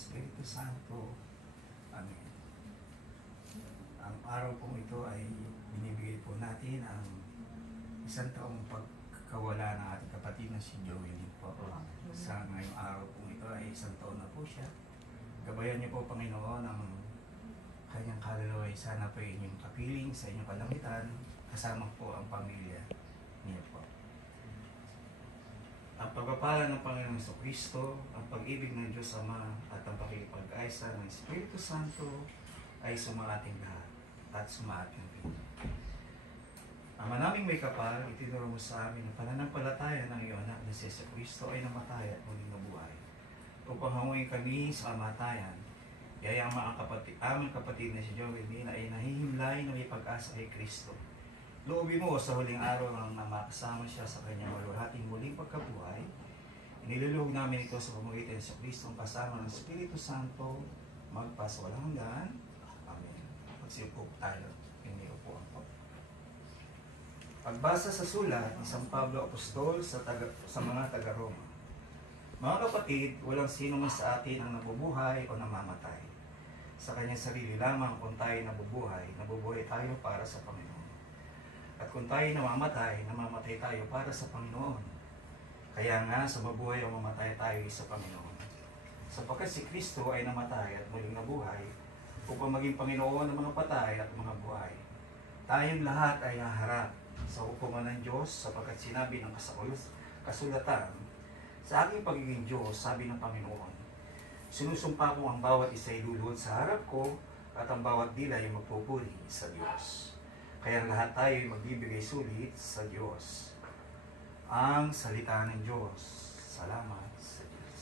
Espiritu Santo. Amen. Ang araw pong ito ay binibigay po natin ang isang taong pagkawala ng ating kapatid na si Joelyn po. Sa ngayong araw pong ito ay isang taon na po siya. Gabayan niyo po, Panginoon, ang kanyang kaluluwa ay sana po inyong kapiling sa inyong kalangitan, kasama po ang pamilya niya po. Ang pagpapala ng Panginoong Jesucristo, ang pag-ibig ng Diyos Ama at ang pakikipag-aysa ng Espiritu Santo ay sumaating lahat at sumaating pinto. Ama naming may kapal, itinuro mo sa amin ang pananampalataya ng iyong anak na si Jesucristo ay namatay at muling nabuhay. Upang hanguin kami sa kamatayan, yaya ang aming kapatid na si Joelyn ay nahihimlay na may pag-asa kay Kristo. Loobin mo sa huling araw nang makasama siya sa kanyang maluhating muling pagkabuhay. Iniluluhog namin ito sa pamamagitan sa Kristo ang kasama ng Espiritu Santo magpasawalang hanggan. Amen. Magsiupo tayo. Iniupuan po. Pagbasa sa sulat ni San Pablo Apostol sa mga taga-Roma. Mga kapatid, walang sino man sa atin ang nabubuhay o namamatay. Sa kanyang sarili lamang kung tayo nabubuhay tayo para sa Panginoon. At kung tayo namamatay tayo para sa Panginoon. Kaya nga, sa mabuhay o mamatay tayo sa Panginoon. Sapagkat si Kristo ay namatay at muling nabuhay upang maging Panginoon ng mga patay at mga buhay. Tayong lahat ay haharap sa hukuman ng Diyos sapagkat sinabi ng kasulatan, sa aking pagiging Diyos, sabi ng Panginoon, sinusumpa ko ang bawat isa ay luluhod sa harap ko at ang bawat dila ay magpupuri sa Diyos. Kaya lahat tayo ay magbibigay sulit sa Diyos. Ang salita ng Diyos. Salamat sa Diyos.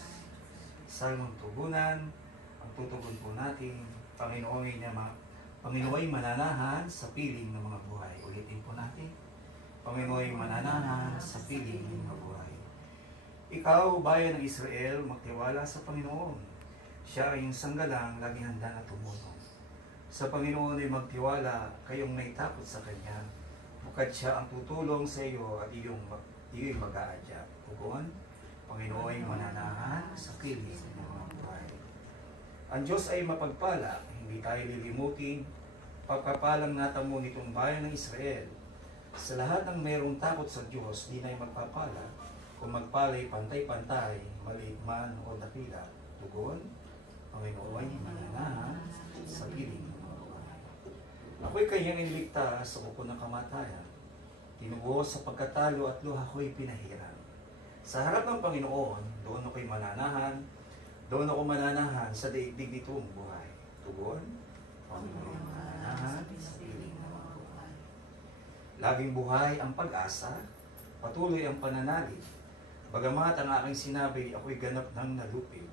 Salmong tugunan, ang tutugon po natin, Panginoon ay mananahan sa piling ng mga buhay. Ulitin po natin. Panginoon ay mananahan sa piling ng mga buhay. Ikaw, bayan ng Israel, magtiwala sa Panginoon. Siya ay yung sanggalang laging handa na tumulong. Sa Panginoon ay magtiwala, kayong naitakot sa Kanya. Bukad siya ang tutulong sa iyo at iyo'y mag-aadya. Tugon, Panginoon ay mananahan sa piling ng mga buhay. Ang Diyos ay mapagpala, hindi tayo lilimutin. Pagpapalang natamo nitong bayan ng Israel. Sa lahat ng mayroong takot sa Diyos, di na magpapala. Kung magpalay pantay-pantay, maliit man o dakila. Tugon, Panginoon ay mananahan sa piling ng mga buhay. Ako'y kanyang iniligtas sa kuko ng kamatayan. Tinubo sa pagkatalo at luha ko'y pinahiran. Sa harap ng Panginoon, doon ako'y mananahan. Doon ako mananahan sa daigdig nitong buhay. Tugon, Panginoon ay mananahan sa piling ng mga buhay. Laging buhay ang pag-asa, patuloy ang pananalig. Bagamat ang aking sinabi, ako'y ganap ng nalupig.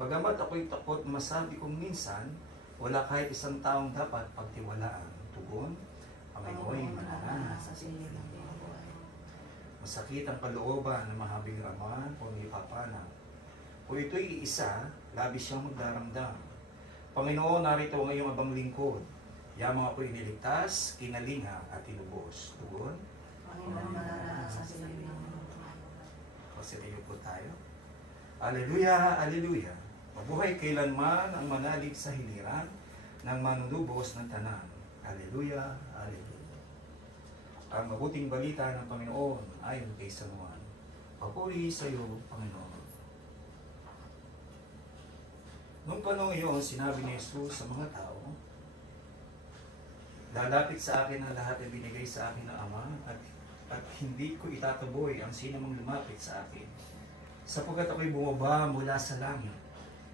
Bagamat ako'y takot, masabi kong minsan, wala kahit isang taong dapat pagtiwalaan. Tugon, Panginoon ay mananahan sa piling ng mga buhay. Masakit ang kalooban ng mahabing raman o nipapanang. Kung ito'y isa, labis siyang magdaramdam. Panginoon, narito ang iyong abang lingkod. Yamang ako'y iniligtas, kinalinga at tinubos. Tugon, Panginoon, mananahan sa piling ng mga buhay. Pasitayo po tayo. Aleluya, aleluya. Mabuhay kailanman ang manalig sa hiliran ng manunubos ng tanan. Aleluya, aleluya. Ang mabuting balita ng Panginoon ayon kay San Juan. Papuri sa iyo, Panginoon. Noong panahon iyon, sinabi ni Jesus sa mga tao, lalapit sa akin ang lahat na binigay sa akin ng Ama at hindi ko itataboy ang sinumang lumapit sa akin. Sapagkat ako'y bumaba mula sa langit,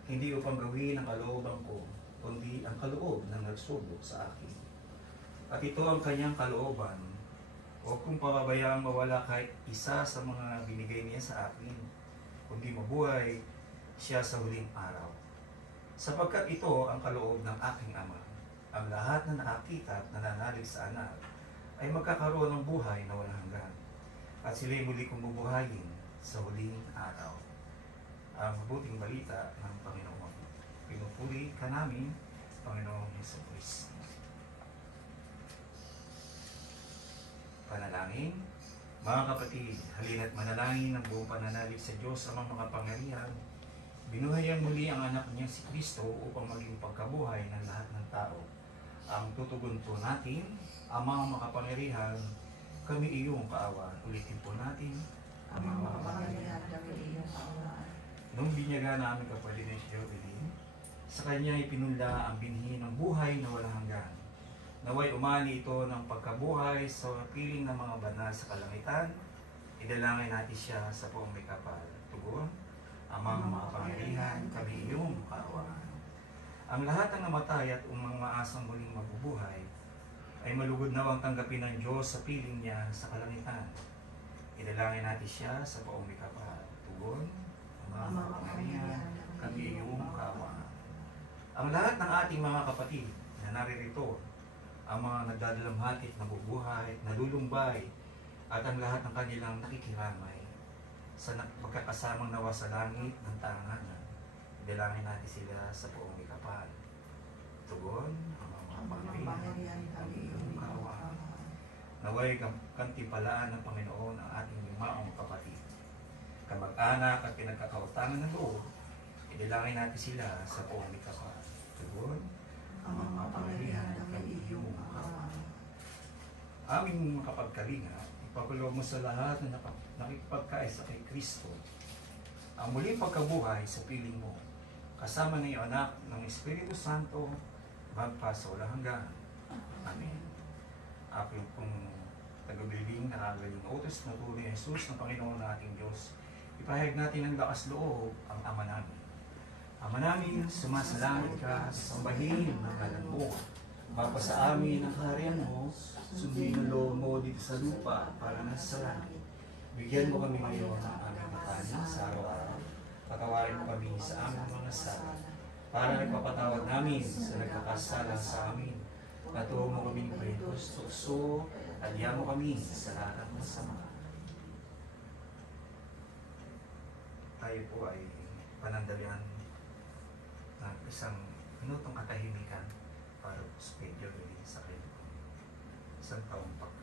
hindi upang gawin ang kalooban ko, kundi ang kaloob ng nagsubok sa akin. At ito ang kanyang kalooban, o kung pababayaang mawala kahit isa sa mga binigay niya sa akin, kundi mabuhay siya sa huling araw. Sapagkat ito ang kaloob ng aking Ama, ang lahat na nakakita at nananalig sa anak, ay magkakaroon ng buhay na walang hanggan. At sila'y muli kong bubuhayin sa huling araw. Ang mabuting balita ng Panginoon. Pinupuri ka namin, Panginoong Jesucristo. Panalangin. Mga kapatid, halina't manalangin ng buong pananalig sa Diyos amang mga pangyarihan Binuhayan muli ang anak niya si Kristo upang maging pagkabuhay ng lahat ng tao. Ang tutugon po natin, Amang makapangyarihan, kami iyong kaawaan. Ulitin po natin, Amang makapangyarihan, kami iyong kaawaan. nung binyaga namin kapatid ni Jovelyn, sa kanya ipinunda ang binhi ng buhay na walang hanggan. Naway umani ito ng pagkabuhay sa piling ng mga banal sa kalangitan. Idalangin natin siya sa poong may kapal. Tugon, Amang makapangyarihan, kami iyong kaawaan. Ang lahat ng namatay at umang maasang muling mabubuhay ay malugod nawang tanggapin ng Diyos sa piling niya sa kalangitan. Idalangin natin siya sa poong may kapal. Tugon, Amang makapangyarihan, kami iyong kaawaan. Ang lahat ng ating mga kapatid na naririto, ang mga nagdadalamhati at nabubuhay, nalulumbay, at ang lahat ng kanilang nakikiramay sa magkakasamang nawa sa langit ng tahanan. Idalangin natin sila sa poong may kapal. Tugon, Amang makapangyarihan, kami iyong kaawaan. Naway kantimpalaan ng Panginoon ang ating yumaong kapatid. Kamag-anak at pinagkakautangan ng loob, idalangin natin sila sa poong may kapal. Tugon, Amang makapangyarihan, kami iyong kaawaan. aming makapagkalinga, ipagulo mo sa lahat na nakikipagkaisa kay Kristo ang muling pagkabuhay sa piling mo, kasama ng iyong anak ng Espiritu Santo, magpa sa walang hanggan. Amen. Ako yung pong tagabiling, nakagaling utos na tunay na Jesus ng Panginoon na ating Diyos. Ipahayag natin ng lakas loob ang Ama namin. Ama namin, sumasalangit ka, sambahin ang ngalan mo. Mapasa amin ang kaharian mo, sundin ang loob mo dito sa lupa para nasa langit. Bigyan mo kami ngayon ng aming makanin sa araw-araw. Patawarin mo kami sa aming mga sala, para nagpapatawad namin sa nagkakasala sa amin. Natuwa mo kami ng Kristus, tukso, at diyan mo kami sa lahat ng masama. Tayo po ay panandalian ng isang minutong katahimikan para sa Pedro sa kanyang isang taong pagkamatay.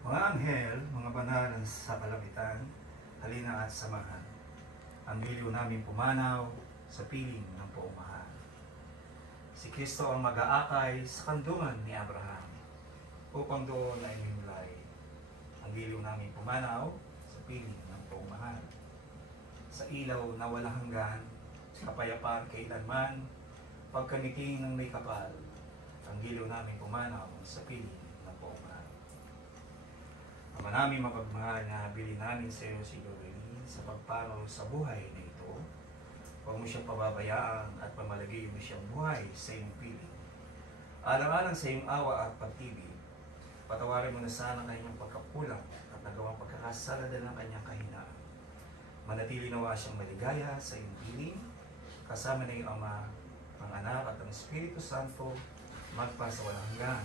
Mga anghel, mga banal sa kalangitan, halina at samahan. Ang diliw namin pumanaw sa piling ng poong mahal. Si Kristo ang mag-aakay sa kandungan ni Abraham, upang doon ay minulay. Ang diliw namin pumanaw sa piling ng poong mahal. Sa ilaw na walang hanggan, sa kapayapaan kailanman, pagkaniting ng may kapal, ang diliw namin pumanaw sa piling ng poong mahal. Ama namin mapagmahal na bilhin namin sa iyo si Jovelyn sa pagparo sa buhay na ito. Huwag mo siyang pababayaan at pamalagay mo siyang buhay sa iyong piling. Alang-alang sa iyong awa at pag-ibig, patawarin mo na sana kanyang pagkakulang at nagawang pagkakasalada ng kanyang kahinaan. Manatili nawa siyang maligaya sa iyong piling, kasama na iyong Ama, ang Anak at ang Espiritu Santo, magpa sa walang hanggan.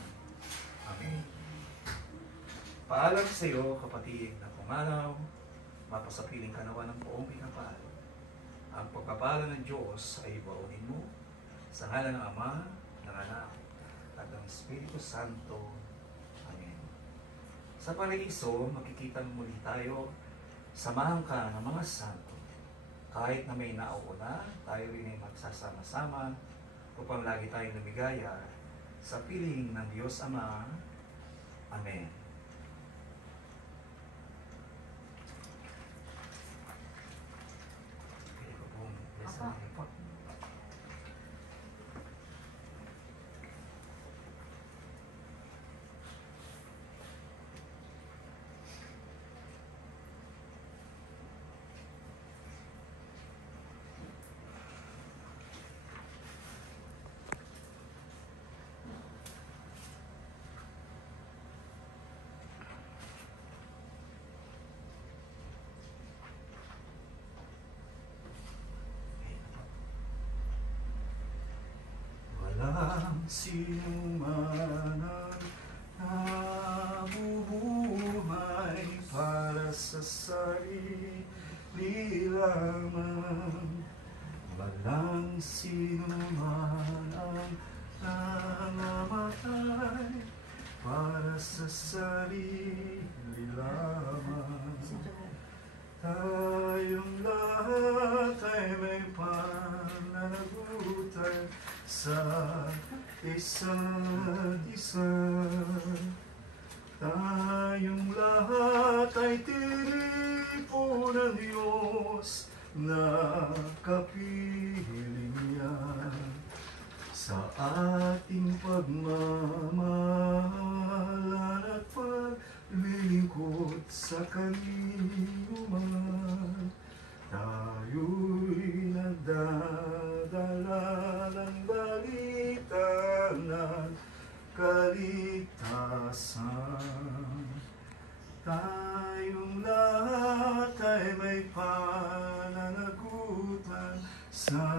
Amen. Paalam sa iyo, kapatid na pumanaw, mapasapiling kanawa ng poong pinapal. Ang pagpapala ng Diyos ay ibaunin mo sa ngalan ng Ama, ng Anak, at ng Espiritu Santo. Amen. Sa paraiso, makikita muli tayo, samahan ka ng mga santo. Kahit na may nauuna, tayo rin ay magsasama-sama upang lagi tayong lumigaya sa piling ng Diyos Ama. Amen. sino man ang nabubuhay para sa sarili lamang. Walang sino man ang namamatay para sa sarili lamang. Tayong lahat ay may pananagutan sa isa't isa. Tayong lahat ay tinipo ng Diyos na kapiling niya. Sa ating pagmamahalan at paglilingkod sa Kaninuman, tayo'y nagdadala ng balita ng kaligtasan. Tayong lahat ay may pananagutan sa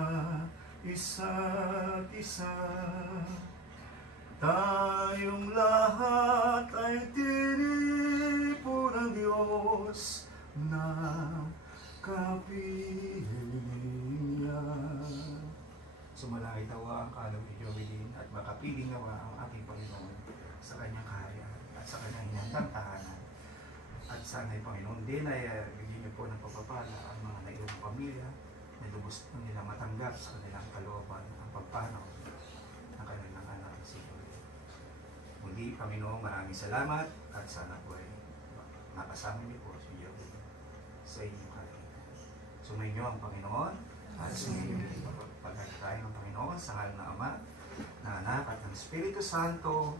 isa't isa. Tayong lahat ay tinipo ng Diyos na kapiling niya. Sumalangit nawa ang kalong ni Joelyn at makapiling nawa ang ating Panginoon sa kanyang kaharian at sa kanyang hinandang tahanan. At sana'y Panginoon din ay bigyan niyo po ng pagpapala ang mga naiwang pamilya na lubos nila matanggap sa kanilang kalooban ang pagpanaw ng kanilang anak si Joelyn. Muli, Panginoon, maraming salamat at sana po ay makasama niyo po si Joelyn sa inyong kaharian. Sumayin niyo ang Panginoon at sumayin niyo pagkakatayin ng Panginoon sa ngalan ng Ama, ng Anak at ng Espiritu Santo.